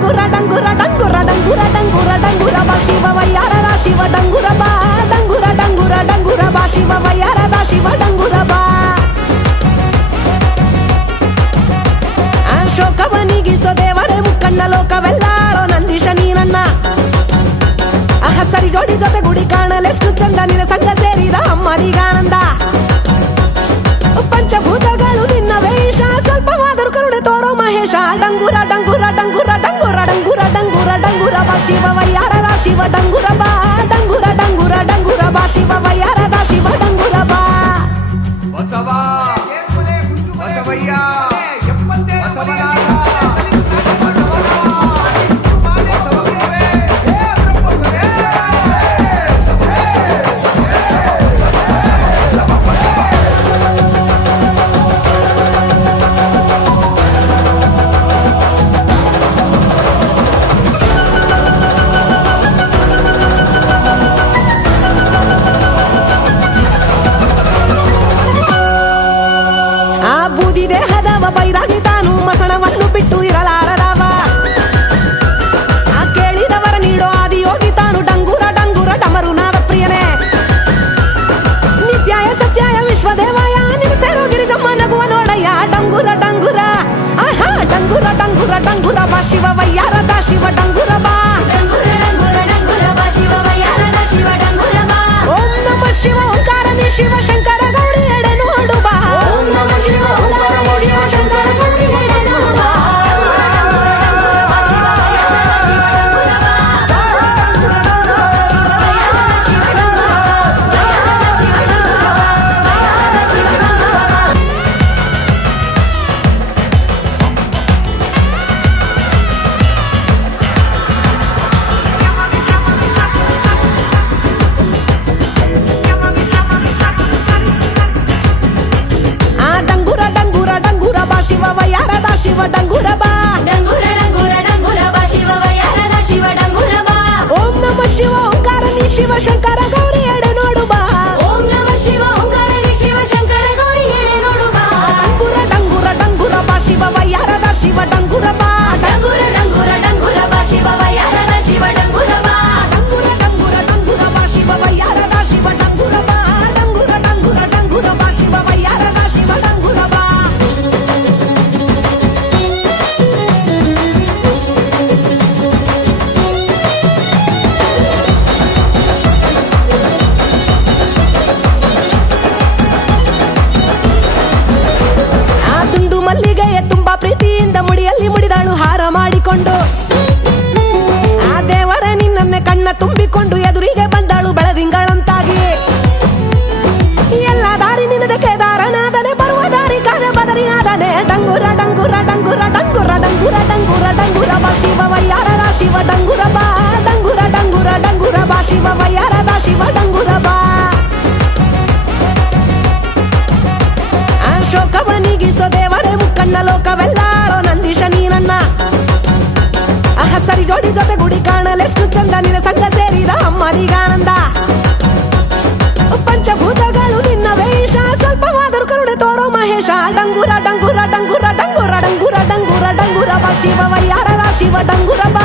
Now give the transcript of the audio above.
డంగుర డంగుర డంగుర డంగుర డంగుర డంగుర బా శివ వయ్యార శివ డంగుర బా డంగుర డంగుర డంగుర బా శివ వయ్యార శివ డంగుర బా ಶೋಕವ ನೀಗಿಸೋ ದೇವರೇ ಮುಕ್ಕಣ್ಣ ಲೋಕವೆಲ್ಲಾಳೋ ನಂದೀಶ ನೀನಣ್ಣ ಅಹ ಸರಿ ಜೋಡಿ ಜೊತೆ ಗುಡಿ ಕಾಣಲೆಷ್ಟು ಚಂದ ನಿನ ಸಂಗ శివ డంగురబా డంగుర డంగుర డంగురబా శివ వయ్యారదా శివ డంగురబా. బసవా బసవయ్యా. ಮಾನವ ಬೈರಾಗಿ ತಾನು ಮಸಣವನ್ನು ಬಿಟ್ಟು ಇರಲಾರದವ ಆ ಕೇಳಿದವರ ನೀಡೋ ಆದಿಯೋಗಿ ತಾನು ಡಂಗುರ ಡಂಗುರ ಡಮರು ನಾದ ಪ್ರಿಯನೇ ನಿತ್ಯಾಯ ಸತ್ಯಾಯ ವಿಶ್ವದೇವಾಯ ನಿಮಿಸೇರೋ ಗಿರಿಜಮ್ಮ ನಗುವ ನೋಡಯ್ಯ ಡಂಗೂರ ಡಂಗೂರ ಆಹಾ ಡಂಗುರ ಡಂಗೂರ ಡಂಗೂರ ಬಾ ಶಿವ ವಯ್ಯಾರ ದಾ ಶಿವ ಡಂಗೂರ Push your. ನಿನ್ ಜೊತೆ ಗುಡಿ ಕಾಣಲೆಷ್ಟು ಚಂದ ನಿನ್ನ ಸಂಘ ಸೇರಿದ ಅಮ್ಮನಿಗಾನಂದ ಪಂಚಭೂತಗಳು ನಿನ್ನ ವೇಷ ಸ್ವಲ್ಪವಾದರೂ ಕರುಣೆ ತೋರೋ ಮಹೇಶ ಡಂಗುರ ಡಂಗುರ ಡಂಗುರ ಡಂಗುರ ಡಂಗುರ ಡಂಗುರ ಡಂಗುರ ಬಾ ಶಿವ ವಯ್ಯಾರ ಶಿವ ಡಂಗುರ ಬಾ